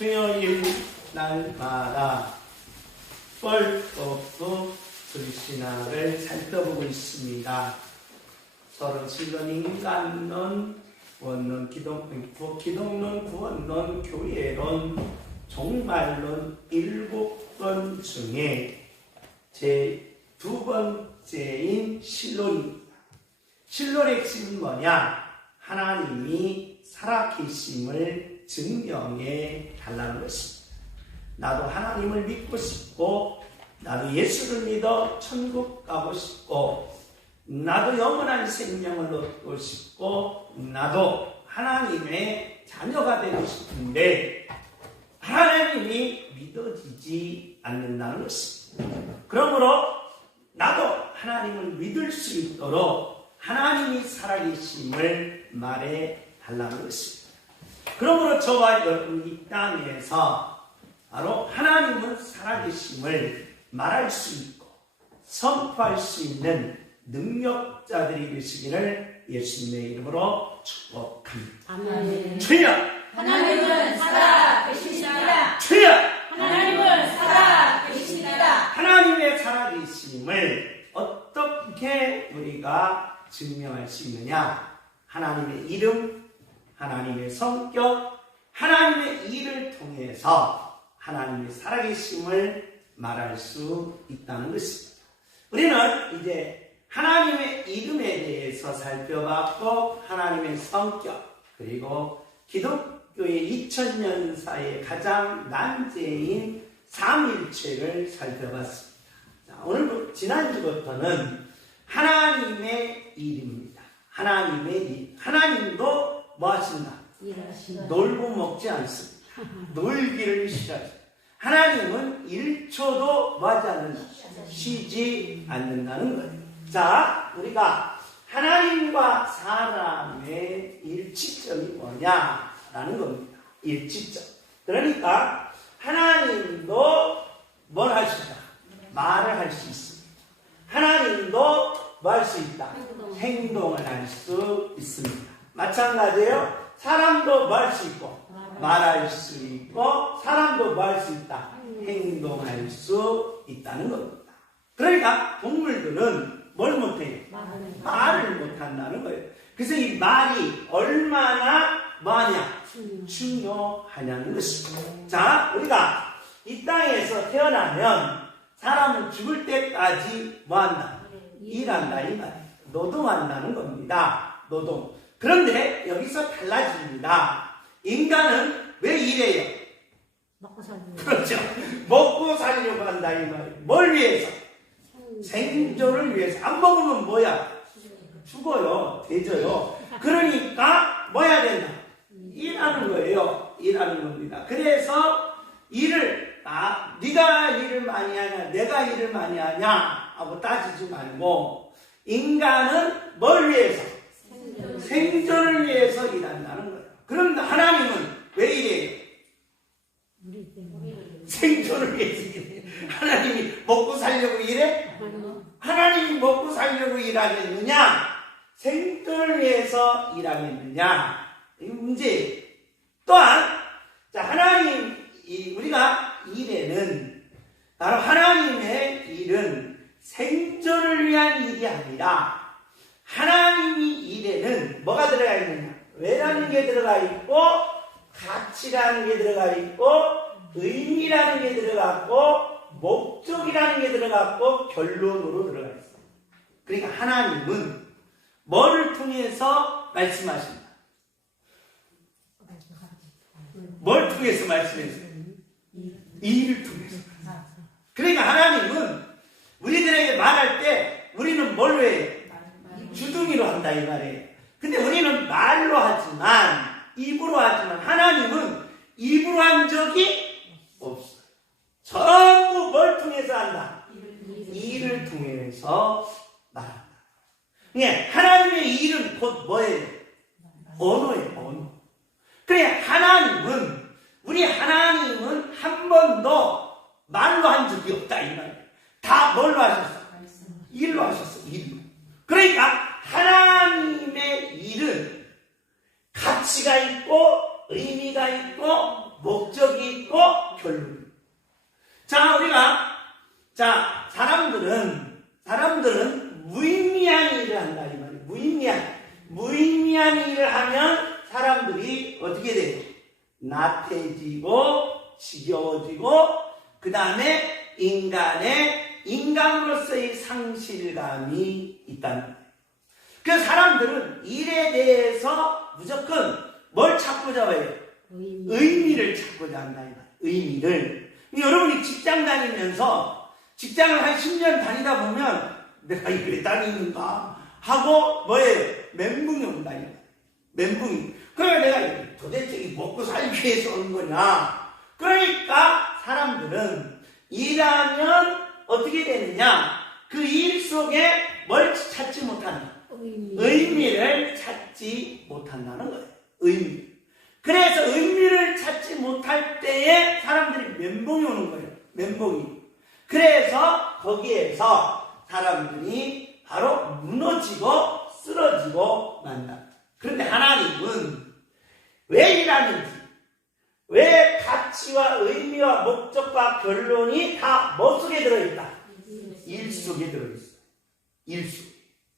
수요일 날마다 뻘떡도 불신학을 살펴보고 있습니다. 서른칠론 인간론, 원론, 기독론, 구원론, 교회론, 종말론 7권 중에 제 2번째인 신론입니다. 신론의 핵심은 뭐냐? 하나님이 살아계심을 증명해 달라는 것입니다. 나도 하나님을 믿고 싶고, 나도 예수를 믿어 천국 가고 싶고, 나도 영원한 생명을 얻고 싶고, 나도 하나님의 자녀가 되고 싶은데 하나님이 믿어지지 않는다는 것입니다. 그러므로 나도 하나님을 믿을 수 있도록 하나님이 살아계심을 말해 달라는 것입니다. 그러므로 저와 여러분 이 땅에서 바로 하나님은 살아계심을 말할 수 있고 선포할 수 있는 능력자들이 되시기를 예수님의 이름으로 축복합니다. 아멘. 주여! 하나님은 살아계십니다. 주여! 하나님은 살아계십니다. 하나님의 살아계심을 어떻게 우리가 증명할 수 있느냐? 하나님의 이름, 하나님의 성격, 하나님의 일을 통해서 하나님의 살아계심을 말할 수 있다는 것입니다. 우리는 이제 하나님의 이름에 대해서 살펴봤고, 하나님의 성격, 그리고 기독교의 2000년사의 가장 난제인 삼일체를 살펴봤습니다. 자, 오늘 지난주부터는 하나님의 일입니다. 하나님의 일. 하나님도 뭐 하신다? 일하신다. 놀고 먹지 않습니다. 놀기를 싫어하십니다. 하나님은 1초도 뭐 하지 않는다? 쉬지 않는다는 거예요. 자, 우리가 하나님과 사람의 일치점이 뭐냐라는 겁니다. 일치점. 그러니까 하나님도 뭘 하시다? 말을 할 수 있습니다. 하나님도 뭐 할 수 있다? 행동을 할 수 있습니다. 마찬가지예요. 사람도 뭐 할 수 있고 말할 수 있고, 사람도 뭐 할 수 있다? 행동할 수 있다는 겁니다. 그러니까 동물들은 뭘 못해요? 말을 못한다는 거예요. 그래서 이 말이 얼마나 뭐하냐? 중요하냐는 것입니다. 자, 우리가 이 땅에서 태어나면 사람은 죽을 때까지 뭐한다? 일한다 이 말이에요. 노동한다는 겁니다. 노동. 그런데 여기서 달라집니다. 인간은 왜 일해요? 먹고 살기. 그렇죠. 먹고 살려고 한다 이 말이에요. 뭘 위해서? 생존을 위해서. 안 먹으면 뭐야? 죽어요. 되져요. 그러니까 뭐 해야 된다? 일하는 거예요. 일하는 겁니다. 그래서 일을 네가 일을 많이 하냐 내가 일을 많이 하냐 하고 따지지 말고, 인간은 뭘 위해서? 생존을 위해서 일한다는 거예요. 그런데 하나님은 왜 이래요? 생존을 위해서 일해요. 하나님이 먹고 살려고 일해? 하나님이 먹고 살려고 일하겠느냐? 생존을 위해서 일하겠느냐? 이 문제. 또한 자, 하나님 우리가 일에는 바로 하나님의 일은 생존을 위한 일이 아니라, 하나님이 일에는 뭐가 들어가 있느냐? 왜라는 게 들어가 있고, 가치라는 게 들어가 있고, 의미라는 게 들어갔고, 목적이라는 게 들어갔고, 결론으로 들어가 있어요. 그러니까 하나님은 뭐를 통해서 말씀하신다? 뭘 통해서 말씀했어요? 일을 통해서. 그러니까 하나님은 우리들에게 말할 때 우리는 뭘로 해요? 주둥이로 한다 이 말이에요. 근데 우리는 말로 하지만, 입으로 하지만, 하나님은 입으로 한 적이 없어요. 전부 뭘 통해서 한다? 일을 통해서 말한다. 그러니까 하나님의 일은 곧 뭐예요? 언어예요. 언어. 그래, 우리 하나님은 한 번도 말로 한 적이 없다 이 말이에요. 다 뭘로 하셨어? 일로 하셨어. 일로. 그러니까 하나님의 일은 가치가 있고 의미가 있고 목적이 있고 결론이 있고. 자, 우리가 사람들은 무의미한 일을 한다 이 말이에요. 무의미한 일을 하면 사람들이 어떻게 돼요? 나태해지고 지겨워지고 그 다음에 인간으로서의 상실감이 있다는 거예요. 그래서 사람들은 일에 대해서 무조건 뭘 찾고자 해요? 의미를 찾고자 한다 이 말이에요. 의미를. 여러분이 직장 다니면서 직장을 한 10년 다니다 보면 내가 이거 왜 다니는가 하고 뭐예요? 멘붕이 온다 이 말이에요. 멘붕이. 그러니까 내가 도대체 먹고 살기 위해서 오는 거냐. 그러니까 사람들은 일하면 어떻게 되느냐? 그 일 속에 뭘 찾지 못한다. 의미를 찾지 못한다는 거예요. 의미. 그래서 의미를 찾지 못할 때에 사람들이 멘붕이 오는 거예요. 멘붕이. 그래서 거기에서 사람들이 바로 무너지고 쓰러지고 만다. 그런데 하나님은 왜 일하는지, 왜 가치와 의미와 목적과 결론이 다 뭐 속에 들어있다? 일 속에 들어있어.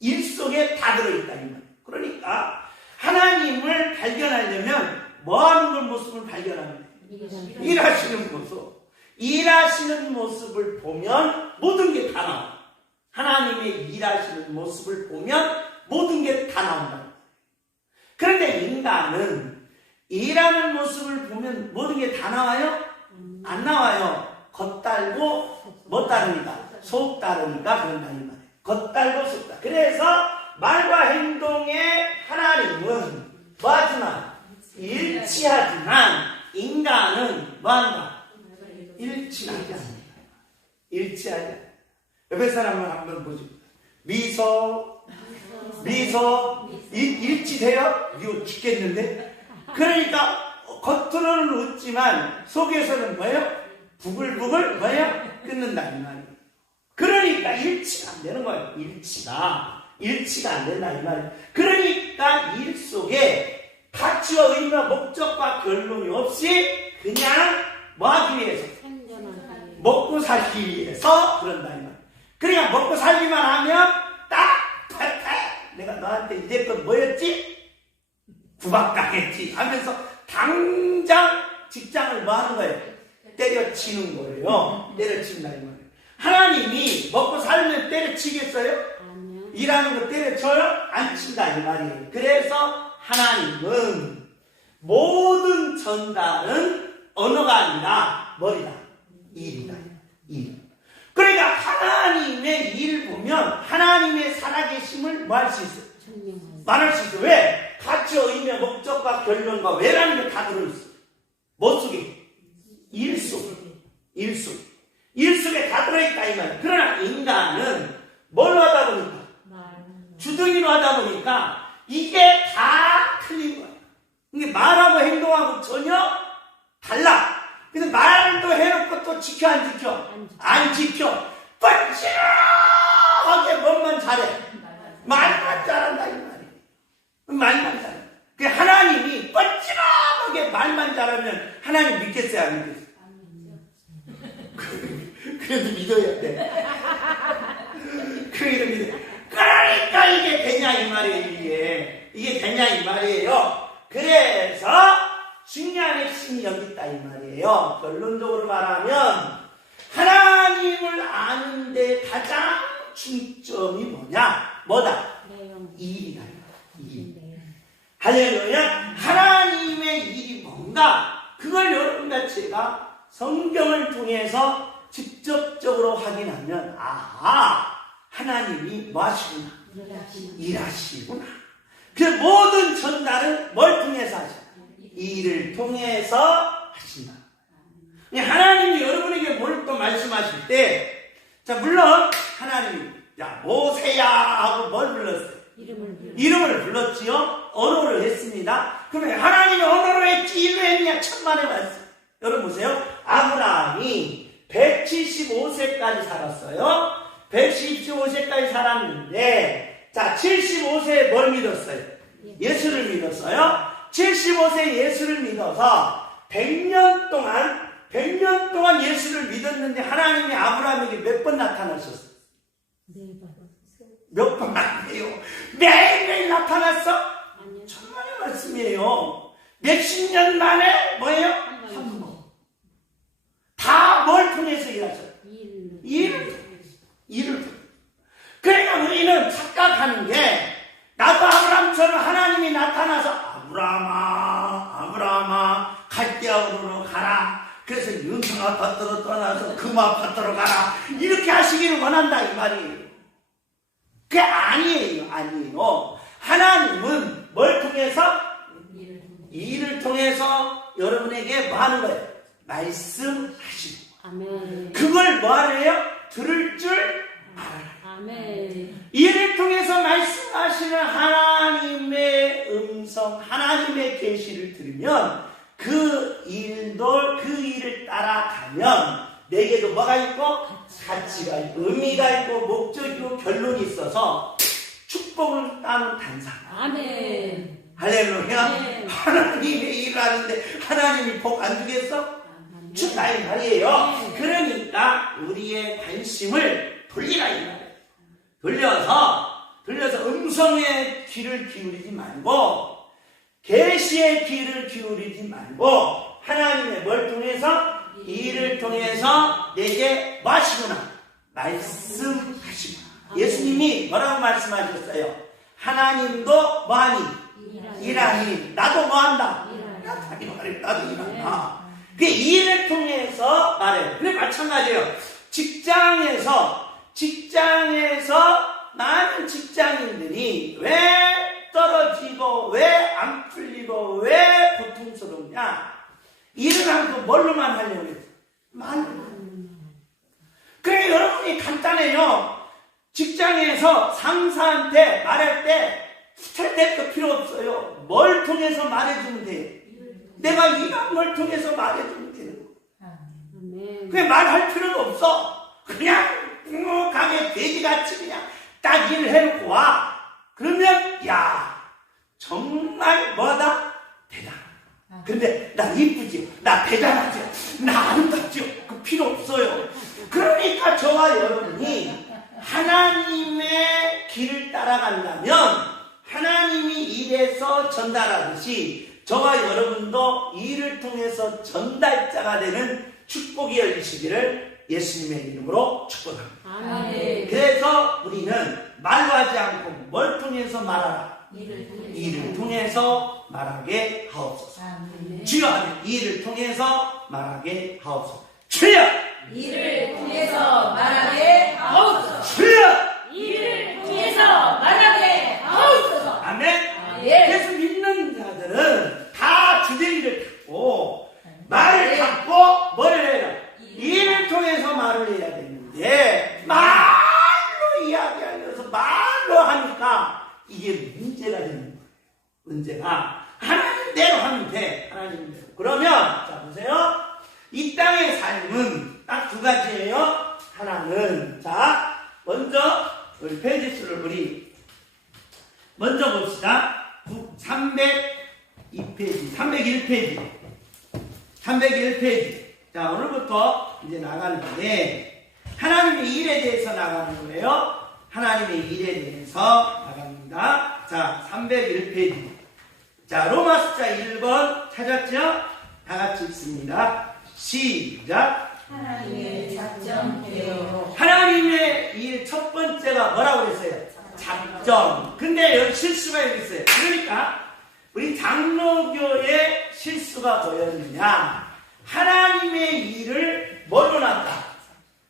일 속에 다 들어있다 이 말이에요. 그러니까 하나님을 발견하려면 뭐 하는 걸 모습을 발견하는 거예요? 일하시는 모습. 일하시는 모습을 보면 모든 게 다 나와. 하나님의 일하시는 모습을 보면 모든 게 다 나온다. 그런데 인간은 일하는 모습을 보면 모든 게 다 나와요? 안 나와요. 겉달고 뭐 따르니까? 속 따르니까 그런다는 말이에요. 겉달고 속 따르. 그래서 말과 행동에 하나님은 뭐하지만 일치하지만 인간은 뭐한다? 일치하지 않습니다. 일치하지 않습니다. 옆에 사람을 한번 보죠. 미소 일치돼요? 미워 죽겠는데? 그러니까 겉으로는 웃지만 속에서는 뭐예요? 부글부글 뭐예요? 끊는다 이 말이에요. 그러니까 일치가 안 되는 거예요. 일치가 안 된다 이 말이에요. 그러니까 일 속에 가치와 의미와 목적과 결론이 없이 그냥 뭐 하기 위해서? 먹고 살기 위해서 그런다 이 말이에요. 그러니까 먹고 살기만 하면 내가 너한테 이제껏 뭐였지? 구박당했지 하면서 당장 직장을 뭐 하는 거예요? 때려치는 거예요. 때려친다 이 말이에요. 하나님이 먹고 살면 때려치겠어요? 일하는 거 때려쳐요? 안 친다 이 말이에요. 그래서 하나님은 모든 전달은 언어가 아니라 머리다. 일이다. 일. 그러니까 하나님의 일 보면 하나님의 살아계심을 뭐 할 수 있어요? 말할 수 있어요. 왜? 가치와 의미와 목적과 결론과 왜라는 게 다 들어있어요. 뭐 속에? 일 속에. 일 속에 다 들어있다 이 말이에요. 그러나 인간은 뭘 하다 보니까? 주둥이로 하다 보니까 이게 다 틀린 거예요. 이게 말하고 행동하고 전혀 달라. 근데 말도 해놓고 또 지켜 안 지켜? 안 지켜. 뻔뻔하게 뭔만 잘해. 말만 잘한다 이 말이에요. 말만 잘해. 그 하나님이 뻔뻔하게 말만 잘하면 하나님 믿겠어요 안 믿겠어요? 그래도 믿어야 돼. 그래도 믿어야 돼. 그러니까 이게 되냐 이 말이에요. 이게 되냐 이 말이에요. 그래서 중요한 핵심이 여기 있다 이 말이에요. 결론적으로 말하면 하나님을 아는데 가장 중점이 뭐냐? 뭐다? 일이다. 일. 할렐루야. 하나님의 일이 뭔가 그걸 여러분같이 제가 성경을 통해서 직접적으로 확인하면 하나님이 뭐 하시구나? 일하시구나. 그 모든 전달은 뭘 통해서 하시나? 일을 통해서 하신다. 하나님이 여러분에게 뭘 또 말씀하실 때, 자, 물론 하나님이 모세야 하고 뭘 불렀어요? 이름을 불렀지요. 언어를 했습니다. 그러면 하나님이 언어로 했지 일로 했냐? 천만의 말씀. 여러분 보세요. 아브라함이 175세까지 살았어요. 175세까지 살았는데, 자, 75세에 뭘 믿었어요? 예수를 믿었어요. 75세 예수를 믿어서 100년 동안 예수를 믿었는데 하나님이 아브라함에게 몇 번 나타나셨어요? 네 번. 몇 번 안 돼요. 매일매일 나타났어? 아니요. 천만의 말씀이에요. 몇십 년 만에 뭐예요? 한 번. 다 뭘 통해서 일하셨어요? 일. 일을 통해서. 그러니까 우리는 착각하는 게 나도 아브라함처럼 하나님이 나타나서 아브라함아 갈대아우르로 가라. 그래서 윤성 아파트로 떠나서 금 아파트로 가라. 이렇게 하시기를 원한다 이 말이에요. 그게 아니에요. 하나님은 뭘 통해서? 일을 통해서 여러분에게 뭐 하는 거예요? 말씀하시고. 아멘. 그걸 뭐 하래요? 들을 줄 알아라. 아멘. 이를 통해서 말씀하시는 하나님의 음성, 하나님의 계시를 들으면 그 일을 따라가면 내게도 뭐가 있고? 가치가 있고 의미가 있고 목적이고 결론이 있어서 축복을 따는 단상. 아멘. 할렐루야. 네. 하나님의 일을 하는데 하나님이 복 안 주겠어? 준다 이 말이에요. 네. 그러니까 우리의 관심을 돌리라 이 말이에요. 돌려서 음성의 귀를 기울이지 말고 계시의 귀를 기울이지 말고 하나님의 뭘 통해서? 일을 통해서 내게 뭐 하시구나? 말씀하시구나. 예수님이 뭐라고 말씀하셨어요? 하나님도 뭐하니? 일하니. 나도 뭐한다? 나도 일한다. 그 일을 통해서 말해요. 근데 마찬가지예요. 직장에서 많은 직장인들이 왜 떨어지고 왜 안 풀리고 왜 고통스럽냐? 일을 하고 뭘로만 하려고 했어? 그래 여러분이 간단해요. 직장에서 상사한테 말할 때 스텔 거 필요 없어요. 뭘 통해서 말해주면 돼요? 내가 일한 걸 통해서 말해주면 되는 거예요. 그냥 말할 필요도 없어. 그냥 묵묵하게 돼지같이 그냥 딱 일을 해놓고 와. 그러면 야 정말 뭐다? 대단. 근데 나 이쁘지요? 나 대단하지요? 나 아름답지요? 그 필요 없어요. 그러니까 저와 여러분이 하나님의 길을 따라간다면 하나님이 일에서 전달하듯이 저와 여러분도 일을 통해서 전달자가 되는 축복이 열리시기를 예수님의 이름으로 축복합니다. 아멘. 그래서 우리는 말로 하지 않고 뭘 통해서 말하라? 일을 통해서 말하게 하옵소서. 주여 일을 통해서 말하게 하옵소서. 주여 일을 통해서 말하게 하옵소서. 주여 일을 통해서 말하게 하옵소서. 아멘. 예. 그래서 믿는 자들은 다 주제의를 갖고 말을 예. 갖고 뭘 해요? 일을 통해서 말을 해야 되는데 말로 이야기하면서 말로 하니까 이게 문제가 되는 거예요. 문제가 하나님대로 하면 돼. 하나님대로. 그러면 자 보세요. 이 땅의 삶은 딱 두 가지예요. 하나는 자 먼저 우리 페이지 수를 우리 먼저 봅시다. 302페이지, 301페이지. 자, 오늘부터 이제 나가는데, 하나님의 일에 대해서 나가는 거예요. 하나님의 일에 대해서 나갑니다. 자, 301페이지. 자, 로마숫자 1번 찾았죠? 다 같이 읽습니다. 시작. 하나님의 작정대로. 하나님의 일 첫 번째가 뭐라고 그랬어요? 작정. 근데 여기 실수가 여기 있어요. 그러니까 우리 장로교의 실수가 뭐였느냐? 하나님의 일을 뭘로 놨다?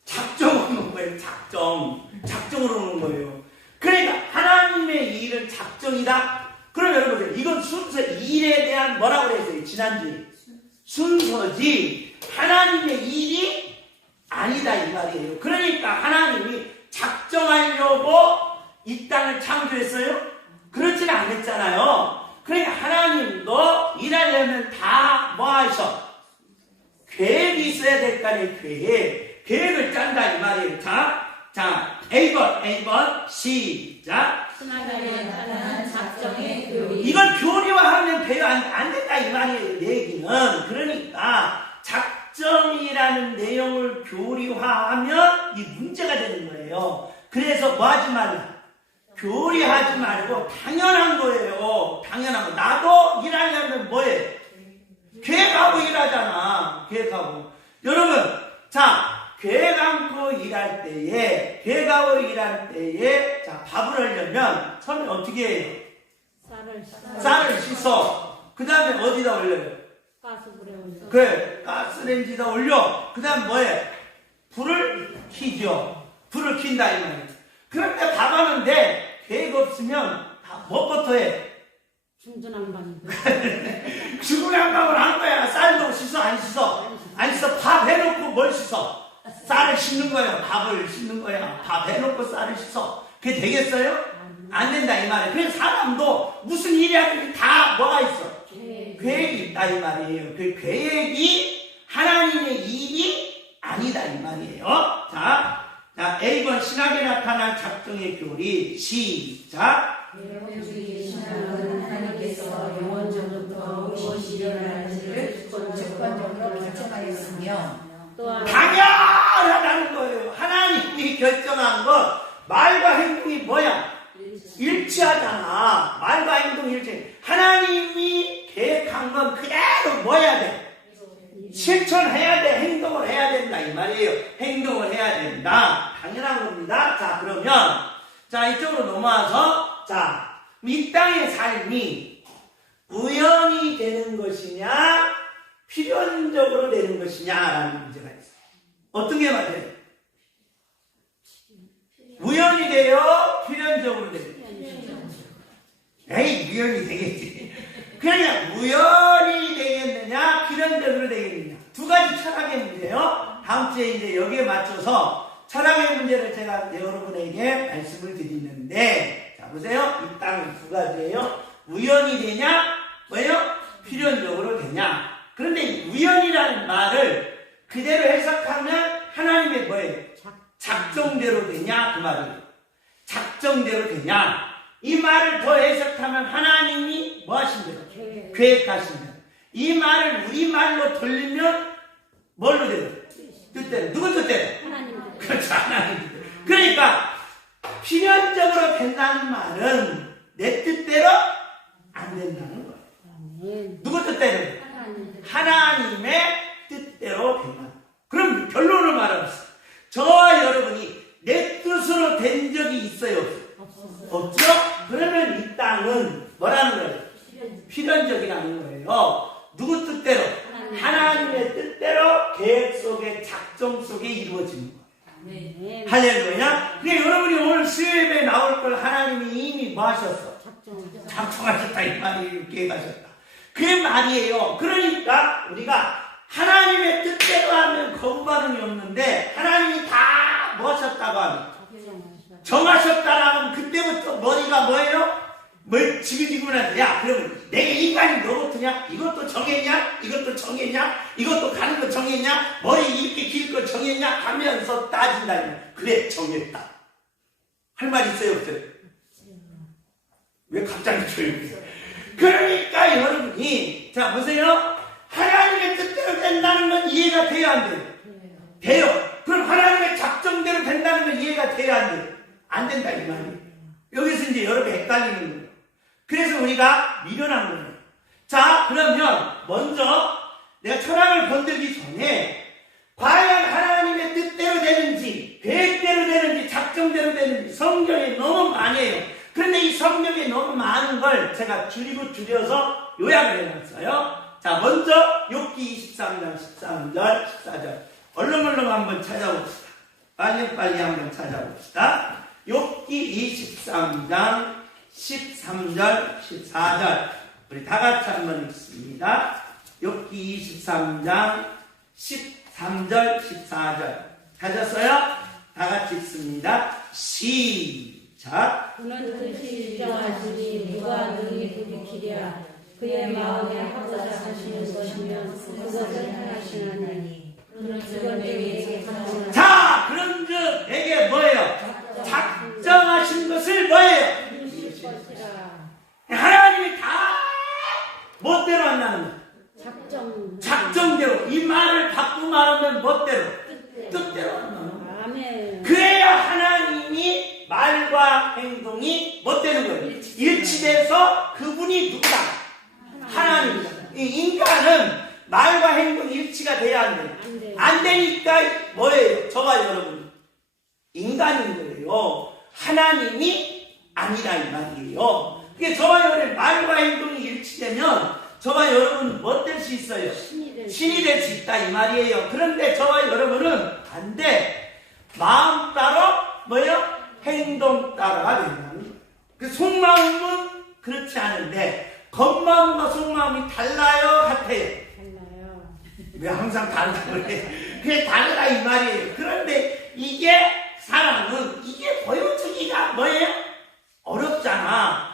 작정으로 놓은 거예요. 작정으로 놓은 거예요. 그러니까 하나님의 일은 작정이다. 그럼 여러분 보세요. 이건 순서 일에 대한 뭐라고 그랬어요? 지난주에 순서지 하나님의 일이 아니다 이 말이에요. 그러니까 하나님이 작정하려고 이 땅을 창조했어요? 그렇지는 않았잖아요. 그러니까 하나님도 일하려면 다 뭐 하셔? 계획이 있어야 될 거 아니에요. 계획을 짠다 이 말이에요. 자, A번 시작. 하나님의 작정의 교리. 이걸 교리화하면 배워 안 된다 이 말이에요. 얘기는. 그러니까 작정이라는 내용을 교리화하면 이 문제가 되는 거예요. 그래서 뭐 하지 말라? 교리하지 말고 당연한 거예요. 당연한 거. 나도 일하려면 뭐해? 계획하고 일하잖아. 계획하고. 여러분, 자, 계획 않고 일할 때에, 계획하고 일할 때에, 자, 밥을 하려면 처음에 어떻게 해요? 쌀을 씻어. 그 다음에 어디다 올려요? 가스불에 올려. 그래, 가스레인지에다 올려. 그 다음 뭐해? 불을 켜죠. 불을 킨다 이 말이에요. 그런데 밥 하는데 계획 없으면 다 뭐부터 해? 중전한방인데. 죽은 한방을 한 거야. 쌀도 씻어 안 씻어? 안 씻어. 밥 해놓고 뭘 씻어? 쌀을 씻는 거예요. 밥을 씻는 거야. 밥 해놓고 쌀을 씻어. 그게 되겠어요? 안 된다 이 말이에요. 그래서 사람도 무슨 일이 하든지 다 뭐가 있어? 계획이 있다 이 말이에요. 그 계획이 하나님의 일이 아니다 이 말이에요. 자, A번 신학에 나타난 작정의 교리 시작. 여기 계시는 하나님께서 영원전부터 무엇이 일어날지를 주권적으로 결정하였으며 또한 당연하다는 거예요. 하나님이 결정한 것 말과 행동이 뭐야? 일치하잖아. 말과 행동이 일치. 하나님이 계획한 건 그대로 뭐 해야 돼? 실천해야 돼. 행동을 해야 된다 이 말이에요. 행동을 해야 된다. 당연한 겁니다. 자, 그러면 자, 이쪽으로 넘어와서 자, 이 땅의 삶이 우연히 되는 것이냐 필연적으로 되는 것이냐라는 문제가 있어요. 어떤 게 맞아요? 우연이 돼요? 필연적으로 돼요? 에이, 우연이 되겠지. 그러냐, 우연이 되겠느냐, 필연적으로 되겠느냐. 두 가지 철학의 문제예요. 다음 주에 이제 여기에 맞춰서 철학의 문제를 제가 여러분에게 말씀을 드리는데, 자, 보세요. 이 땅은 두 가지예요. 우연이 되냐, 뭐예요? 필연적으로 되냐. 그런데 우연이라는 말을 그대로 해석하면 하나님의 뭐예요? 작정대로 되냐, 그 말이에요. 작정대로 되냐. 이 말을 더 해석하면 하나님이 뭐 하신대요? 계획하신대요. 이 말을 우리말로 돌리면 뭘로 돼요? 뜻대로. 누구 뜻대로? 하나님. 그렇죠, 하나님 뜻대로. 그러니까 필연적으로 된다는 말은 내 뜻대로 안 된다는 거예요. 누구 뜻대로? 하나님의 뜻대로 된다. 그럼 결론을 말합시다. 저와 여러분이 내 뜻으로 된 적이 있어요? 없죠? 그러면 이 땅은 뭐라는 거예요? 필연적이라는 거예요. 누구 뜻대로? 하나님의 뜻대로 계획 속에 작정 속에 이루어지는 거예요. 할렐루야. 그러니까 여러분이 오늘 수요일에 나올 걸 하나님이 이미 뭐 하셨어? 작정하셨다 이 말이 계획하셨다. 그 말이에요. 그러니까 우리가 하나님의 뜻대로 하면 거부 반응이 없는데 하나님이 다 뭐 하셨다고 하면 정하셨다라고 하면 그때부터 머리가 뭐예요? 뭐 지글지글하지. 야, 그러면 내가 인간이 로봇이냐? 이것도 정했냐? 이것도 정했냐? 이것도 가는 거 정했냐? 머리 이렇게 길 거 정했냐? 하면서 따진다면 그래, 정했다. 할 말 있어요, 없어요? 왜 갑자기 조용해요? 그러니까 여러분이 자 보세요. 하나님의 뜻대로 된다는 건 이해가 돼야 안 돼요? 돼요. 그럼 하나님의 작정대로 된다는 건 이해가 돼야 안 돼요? 안 된다 이 말이에요. 여기서 이제 여러 개 헷갈리는 거예요. 그래서 우리가 미련한 거예요. 자, 그러면 먼저 내가 철학을 건들기 전에 과연 하나님의 뜻대로 되는지 계획대로 되는지 작정대로 되는지 성경에 너무 많이 해요. 그런데 이 성경에 너무 많은 걸 제가 줄여서 요약을 해놨어요. 자, 먼저 욥기 23장 13절 14절 얼렁얼렁 한번 찾아봅시다. 빨리빨리 한번 찾아봅시다. 욥기 23장 13절 14절 우리 다같이 한번 읽습니다. 욥기 23장 13절 14절 찾았어요? 다같이 읽습니다. 시작. 그는 뜻이 일정하시니 누가 능히 돌이키랴. 그의 마음에 하고자 하시는 것이면 그것을 행하시나니 그는 내게 자, 그런즉 내게 뭐예요? 작정하신 것을 뭐예요? 하나님이 다 멋대로 한다는 거예요. 하면 멋대로, 뜻대로 하면. 아멘. 그래야 하나님이 말과 행동이 멋되는 거예요. 일치돼서 그분이 누구다? 하나님이다. 이 인간은 말과 행동 일치가 돼야 안 돼요. 안 되니까 뭐예요? 저와 여러분 인간인 거예요. 하나님이 아니라 이 말이에요. 그게 저와 여러분의 말과 행동이 일치되면 저와 여러분 뭐 될 수 있어요? 신이 될 수 있다 이 말이에요. 그런데 저와 여러분은 안 돼. 마음 따로 뭐예요? 행동 따라가 된다는 거예요. 그 속마음은 그렇지 않은데 겉마음과 속마음이 달라요? 같아요? 달라요. 왜 항상 다르다고 그래? 그게 달라 이 말이에요. 그런데 이게 사람은 이게 보여주기가 뭐예요? 어렵잖아.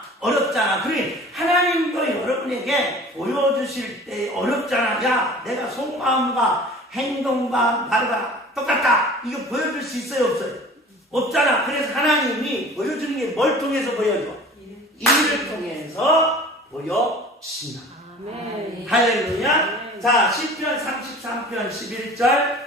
그러니 하나님도 여러분에게 보여주실 때 어렵잖아. 야, 내가 속마음과 행동과 말과 똑같다. 이거 보여줄 수 있어요? 없어요? 없잖아. 그래서 하나님이 보여주는 게 뭘 통해서 보여줘? 일을 통해서 보여주신다. 아멘. 할렐루야. 자, 시편 33편 11절.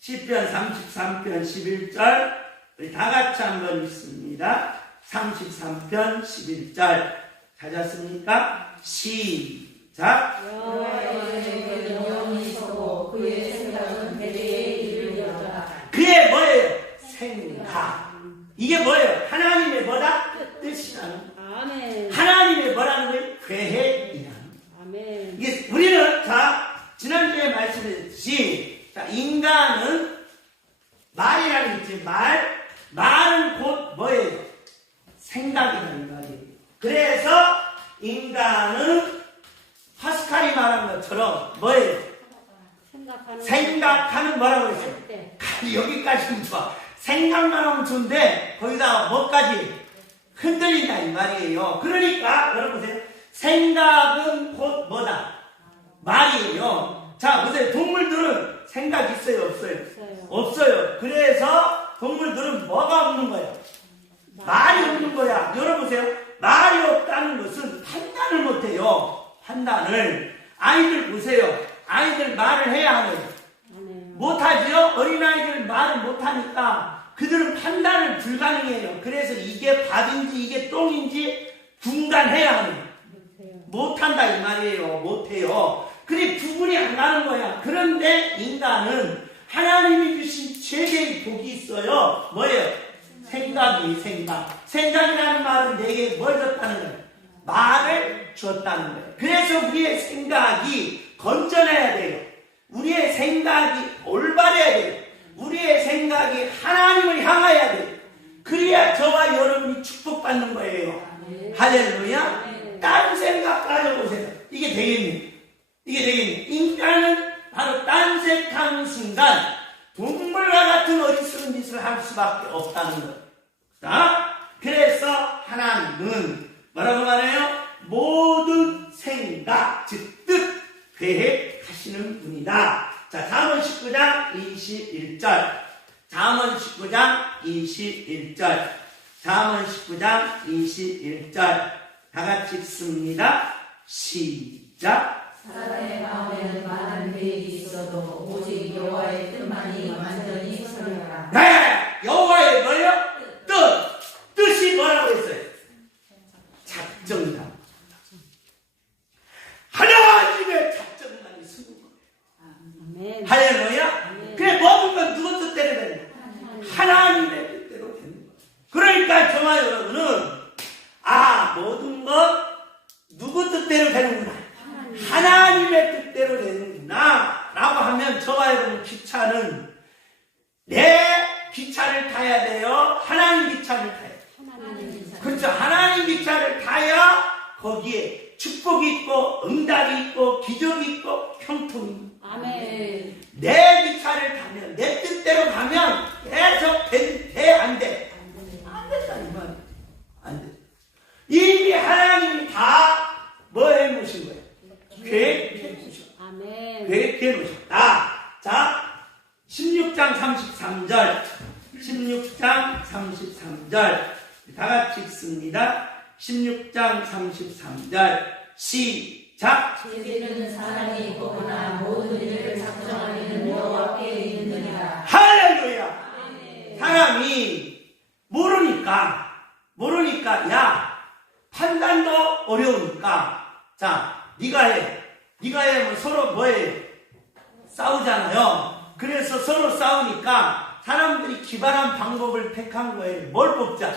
시편 33편 11절. 우리 다 같이 한번 읽습니다. 33편 11절. 찾았습니까? 시작. 여호와의 영원히 서고 그의 생각은 대대에 이르리로다. 그의 뭐예요? 생각. 이게 뭐예요? 하나님의 뭐다? 뜻이라는. 아멘. 하나님의 뭐라는 거예요? 계획이라는. 아멘. 이게 우리는 자 지난주에 말씀드렸듯이 자 인간은 말이라는 게 있지. 말은 곧 뭐예요? 생각이라는 말이에요. 그래서 인간은 파스칼이 말한 것처럼 뭐예요? 생각하는 뭐라고 그랬어요? 때. 여기까지는 좋아. 생각만 하면 좋은데 거기다가 뭐까지 흔들린다 이 말이에요. 그러니까 여러분 보세요. 생각은 곧 뭐다? 말이에요. 자 보세요. 동물들은 생각 있어요? 없어요? 없어요. 그래서 동물들은 뭐가 없는 거예요? 말이 없는 거야. 여러분 보세요. 말이 없다는 것은 판단을 못해요. 판단을. 아이들 보세요. 아이들 말을 해야 하네요. 못하죠? 어린아이들 말을 못하니까 그들은 판단을 불가능해요. 그래서 이게 밥인지 이게 똥인지 분간해야 하네요. 못한다 이 말이에요. 못해요. 그래 구분이 안 가는 거야. 그런데 인간은 하나님이 주신 최대의 복이 있어요. 뭐예요? 생각이라는 말은 내게 뭘 줬다는 거예요? 말을 줬다는 거예요. 그래서 우리의 생각이 건전해야 돼요. 우리의 생각이 올바래야 돼요. 우리의 생각이 하나님을 향하여야 돼요. 그래야 저와 여러분이 축복받는 거예요. 할렐루야. 딴 생각 가져보세요. 이게 되겠니? 인간은 바로 딴색하는 순간 동물과 같은 어리석은 짓을 할 수밖에 없다는 거예요. 자, 그래서 하나님은 뭐라고 말해요? 모든 생각, 즉 뜻, 계획하시는 분이다. 자, 잠언 19장 21절. 잠언 19장 21절. 잠언 19장 21절. 다 같이 읽습니다. 시작. 사람의 마음에는 많은 계획이 있어도 오직 여호와의 뜻만이 완전히 서려라. 네! 여호와의 뭐예요? 뜻이 뭐라고 했어요? 작정이다. 하나님의 작정만이 쓰는 거예요. 할렐루야. 그래 모든 건 누구 뜻대로 되는 거예요? 하나님의 뜻대로 되는 거예요. 그러니까 저와 여러분은 모든 것 누구 뜻대로 되는구나. 하나님의 뜻대로 되는구나 라고 하면 저와 여러분 기차는 내 기차를 타야 돼요? 하나님 기차를 타야 돼요? 그렇죠. 하나님 기차를 타야 거기에 축복이 있고 응답이 있고 기적이 있고 형통이 있고. 아멘. 내 기차를 타면 내 뜻대로 가면 계속 돼? 안 돼? 안 된다 이 말이야. 안 돼. 이미 하나님이 다 뭐 해놓으신 거예요? 계획해 놓으셨다. 아멘. 계획해 놓으셨다. 자 16장 33절 16장 33절 다 같이 읽습니다. 16장 33절 시작. 자, 죄지는 사람이 있구나 모든 일을 작정하기는 여호와께 있느니라. 할렐루야. 사람이 모르니까 야 판단도 어려우니까 자 네가 해 뭐 서로 뭐해 싸우잖아요. 그래서 서로 싸우니까 사람들이 기발한 방법을 택한 거예요. 뭘 뽑자?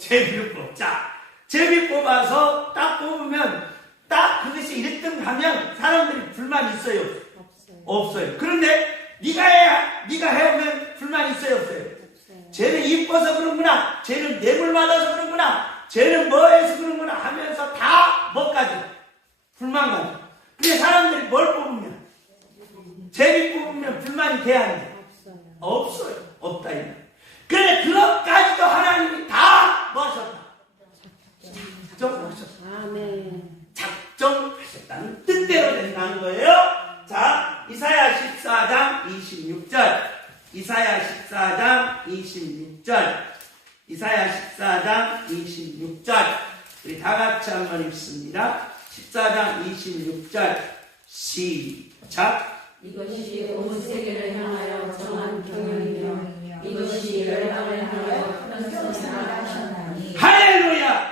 제비를 뽑자. 제비 뽑아서 딱 뽑으면 딱 그것이 1등 하면 사람들이 불만 있어요? 없어요. 그런데 네가 해오면 불만 있어요? 없어요? 쟤는 이뻐서 그런구나. 쟤는 뇌물 받아서 그런구나. 쟤는 뭐해서 그런구나 하면서 다 뭐까지? 불만 가지고. 근데 사람들이 뭘 뽑으면? 제비 뽑으면 불만이 돼야 하는데 없어요. 없다 이거. 그래 그것까지도 하나님이 다 뭐 하셨다? 작정하셨다. 작정하셨다는 뜻대로 된다는 거예요. 자, 이사야 14장 26절. 이사야 14장 26절. 이사야 14장 26절. 우리 다 같이 한번 읽습니다. 14장 26절. 시작. 이것이 온 세계를 향하여 정한 경영이며 이것이 열방을 향하여 편성을 하셨나니. 할렐루야.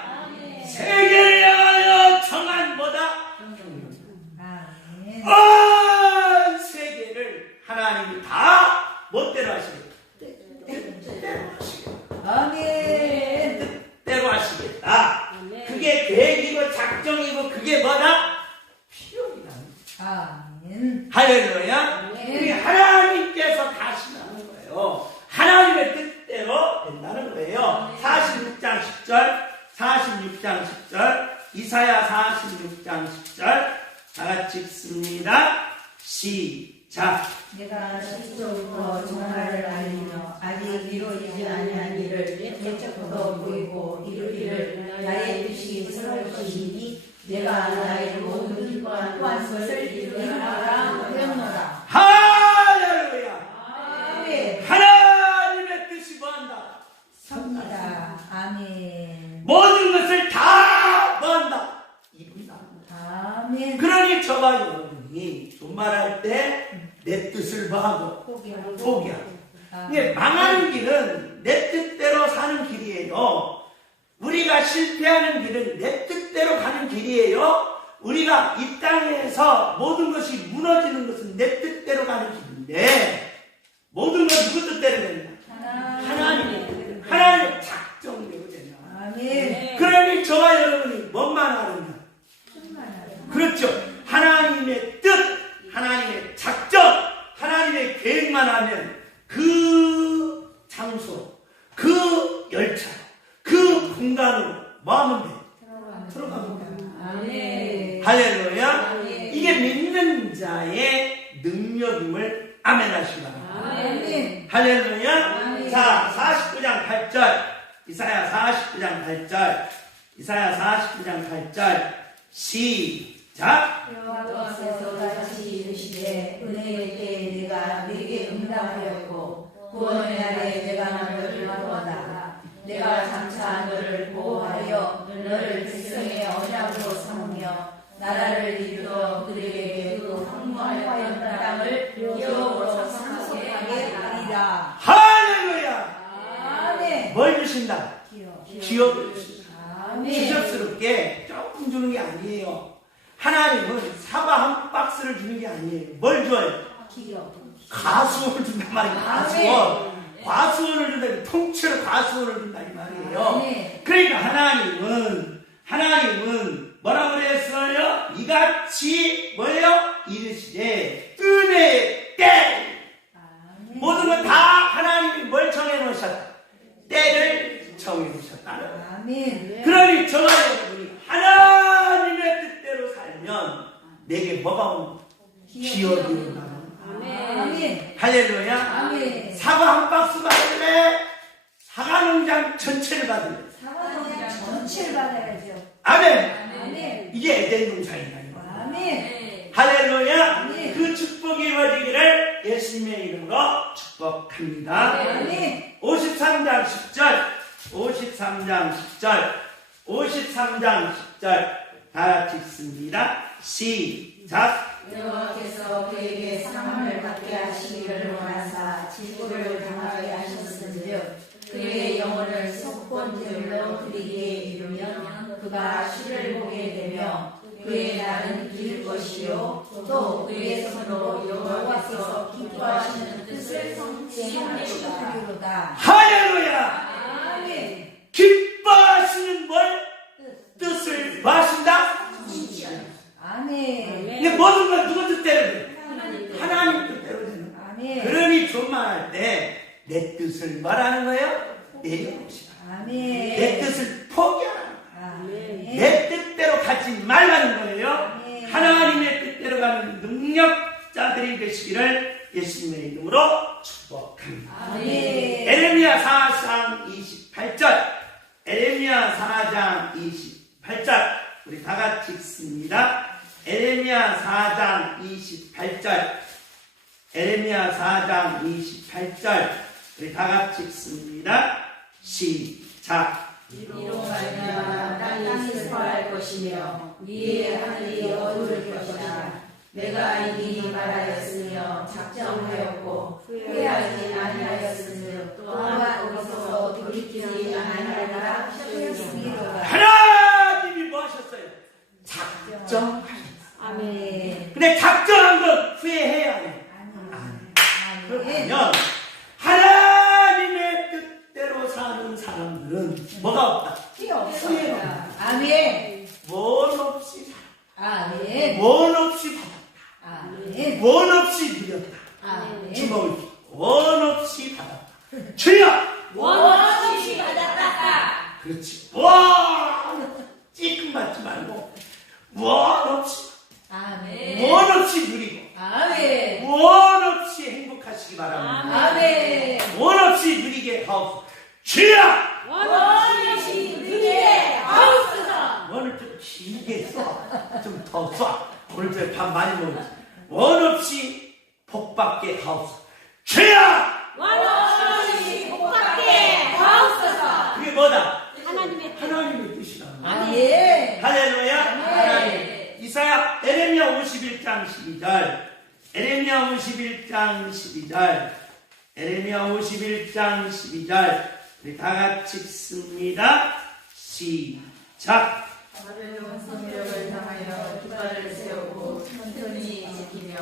세계를 향하여 정한 뭐다? 온 세계를 하나님이 다 멋대로 하시겠다. 뜻대로 하시겠다. 그게 계획이고 작정이고 그게 뭐다? 필요이다. 할렐루야. 그게 하나님께서 다 하시는 거예요. 하나님의 뜻대로 된다는 거예요. 46장 10절 46장 10절 이사야 46장 10절 다 같이 읽습니다. 시작. 내가 시초부터 정말을 알리며 아직 이루어지지 아니한 일을 예적부터 보이고 이루기를 나의 뜻이 서러울 것이니 내가 나의 모든 뜻과 또한 것을 이루리라 하였노라. 할렐루야. 아멘. 하나님의 뜻이 뭐한다? 섭니다. 아멘. 모든 것을 다 뭐한다? 이룬다. 아멘. 그러니 저와 여러분이 존말할 때 내 뜻을 뭐하고? 포기하고. 이게 망하는 길은 내 뜻대로 사는 길이에요. 우리가 실패하는 길은 내 뜻대로 가는 길이에요. 우리가 이 땅에서 모든 것이 무너지는 것은 내 뜻대로 가는 길인데 모든 건 누구 뜻대로 된다? 하나님의 작정대로 된다. 아멘. 그러니 저와 여러분이 뭐만 하느냐? 그렇죠. 하나님의 뜻, 하나님의 작정, 하나님의 계획만 하면 그 장소, 그 열차, 그 공간으로 뭐 하면 돼? 들어가면 돼. 아멘. 할렐루야. 아멘. 이게 믿는 자의 능력임을 아멘 하시기 바랍니다. 아멘. 할렐루야. 아멘. 자, 49장 8절. 이사야 49장 8절. 이사야 49장 8절. 시작. 여호와께서 다시 이르시되 은혜의 때에 내가 네게 응답하였고 구원의 날에 내가 너를 구원하다. 내가 장차 너를 보호하여 너를 백성의 언약으로 삼으며 나라를 이루어 그들에게 그 황무하였던 땅을 기업으로 상속하게 하리라. 할렐루야. 아멘. 뭘 주신다? 기업을 주신다. 아멘. 추접스럽게 조금 주는 게 아니에요. 하나님은 사과 한 박스를 주는 게 아니에요. 뭘 줘요? 기업. 과수원을 준단 말이에요. 과수원. 과수원을 준다면 통째로 과수원을 준다 이 말이에요. 그러니까 하나님은 뭐라 그랬어요? 이같이 뭐예요? 이르시되 은혜의 때. 모든 건 다 하나님이 뭘 정해놓으셨다? 때를 정해놓으셨다. 아멘. 그러니 저와 여러분이 하나님의 뜻대로 살면 내게 뭐가 오는? 기업이 온다. 아멘. 할렐루야. 아멘. 사과 한 박스 받을래? 사과 농장 전체를 받을래? 사과농장 전체를 받아야죠. 아멘. 아멘. 이게 에덴 농장이다. 아멘. 할렐루야. 아멘. 그 축복이 이루어지기를 예수님의 이름으로 축복합니다. 아멘. 53장 10절. 53장 10절. 53장 10절. 다 다 같이 읽습니다. 시작. 여호와께서 그에게 상함을 받게 하시기를 원하사 질고를 당하게 하셨은즉 그의 영혼을 속건제물로 드리게 이르면 그가 주를 보게 되며 그의 날은 길 것이요 또 그의 손으로 여호와께서 기뻐하시는 뜻을 성취하리로다. 할렐루야. 아멘. 기뻐하시는 뭘? 뜻을 마신다? 아멘. 이게 모든 건 누구 뜻대로 돼? 하나님 뜻대로 되는 거야. 아멘. 그러니 존말할 때 내 뜻을 말하는 거예요? 내 영혼이다. 아멘. 내 뜻을 포기하는 거야. 아멘. 내 뜻대로 가지 말라는 거예요. 아멘. 하나님의 뜻대로 가는 능력자들이 되시기를 예수님의 이름으로 축복합니다. 아멘. 에레미야 4장 28절. 에레미야 4장 28절. 우리 다 같이 읽습니다. 에레미야 4장 28절. 에레미야 4장 28절. 우리 다 같이 읽습니다. 시작. 이로 말미암아 땅이 슬퍼할 것이며 위의 하늘이 어두울 것이다. 내가 이미 말하였으며 작정하였고 후회하지 아니하였으며 또한 거기서 돌이키지 아니하리라 하셨으리로다. 하나님이 뭐 하셨어요? 작정하셨어요. 아멘. 근데 작정한 건 후회해야 해. 아멘. 그러면 하나님의 뜻대로 사는 사람들은 뭐가 없다? 필요 없습니다. 아멘. 원 없이 살았다. 아멘. 원 없이 받았다. 아멘. 원 없이 누렸다. 아멘. 주먹을 쥐고 원 없이 받았다. 주여! 원없이 받았다. 그렇지. 원! 찌끔 받지 말고 원 없이 아멘. 원 없이 누리고 아멘. 원 없이 행복하시기 바랍니다. 아멘. 원 없이 누리게 하옵소서. 주여! 원없이 누리게 하옵소서. 원을 좀 길게 써. 좀 더 써. 오늘 밥 많이 먹었지. 원 없이 복받게 하옵소서. 주여! 원없이 복받게 하옵소서. 그게 뭐다? 하나님의 뜻. 하나님의 뜻이다. 아멘. 할렐루야. 아멘. 이사야 에레미야 51장 12절. 에레미야 51장 12절. 에레미야 51장 12절. 우리 다 같이 읽습니다. 시작. 바벨론 성벽을 향하여 깃발을 세우고 튼튼히 지키며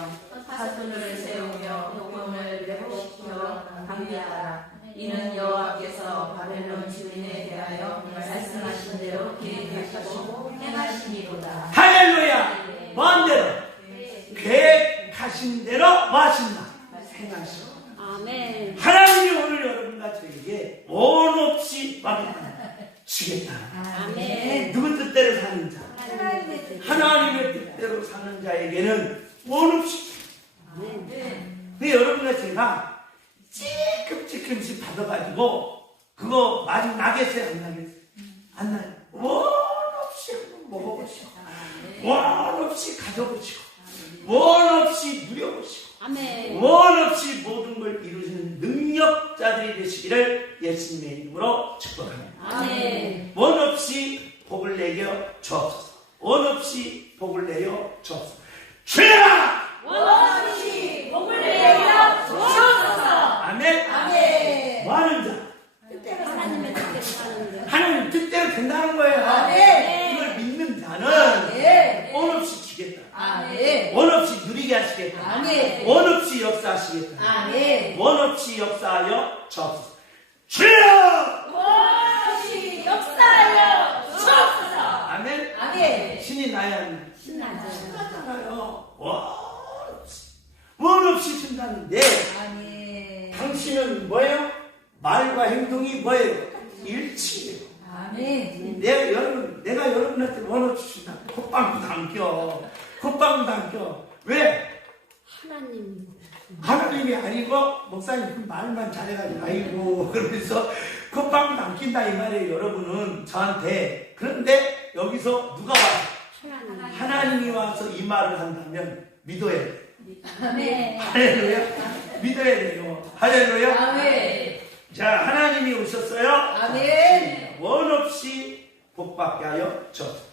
사슴을 세우며 복음을 회복시켜 방비하라. 이는 여호와께서 바벨론 주민에 대하여 말씀하신 대로 계획하시고 행하시니로다. 할렐루야. 마음대로 계획하신 대로 뭐 하신다? 행하시고. 아멘. 하나님이 오늘 여러분과 저에게 원 없이 주겠다. 아멘. 누구 뜻대로 사는 자? 하나님의 뜻. 하나님의 뜻대로 사는 자에게는 원 없이. 아멘. 근데 여러분과 제가 찔끔찔끔씩 받아가지고 그거 많이 나겠어요? 안 나겠어요? 안 나요. 원 없이 한번 먹어보시고 원 없이 가져보시고 원 없이 누려보시고 아멘. 원 없이 모든 걸 이루시는 능력자들이 되시기를 예수님의 이름으로 축복합니다. 아멘. 원 없이 복을 내려 주옵소서. 원 없이 복을 내려 주옵소서. 주여! 원없이 복을 내려 주옵소서. 아멘. 아멘. 뭐 하는 자? 하나님의 뜻대로 사는데. 하나님 뜻대로 된다는 거예요. 아멘. 이걸 믿는 자는 아멘. 원 없이 주겠다. 아멘. 원 없이 누리게 하시겠다. 아멘. 원 없이 역사하시겠다. 아멘. 원 없이 역사하여 주옵소서. 주여! 원없이 역사하여 주옵소서. 아멘. 아멘. 신이 나야 신나죠. 신나잖아요. 원 없이 준다는데 아멘. 당신은 뭐예요? 말과 행동이 뭐예요? 일치예요. 아멘. 내가 여러분한테 원 없이 준다. 콧방도 안 껴. 콧방도 안 껴. 왜? 하나님. 하나님이 아니고 목사님 그 말만 잘해가지고 아이고 그러면서 콧방도 안 낀다 이 말이에요. 여러분은 저한테. 그런데 여기서 누가 와요? 하나님이 와서 이 말을 한다면 믿어야 돼요. 아멘. 할렐루야. 믿어야 돼요. 할렐루야. 아멘. 자, 하나님이 오셨어요. 아멘. 원 없이 복받게 하여 주옵소서.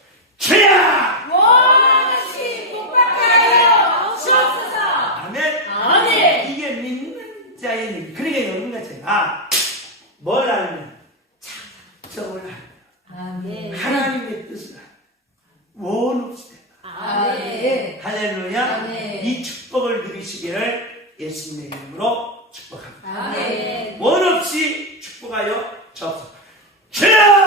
주야! 원하시 복받하여 주옵소서. 아멘. 아멘. 이게 믿는 자의 님. 그러니까 여러분과 제가 뭘 알면 작정을 알면 아멘. 하나님의 뜻을 알면 원없이 된다. 아멘. 할렐루야. 아멘. 이 축복을 누리시기를 예수님의 이름으로 축복합니다. 아멘. 원 없이 축복하여 주옵소서. 주여!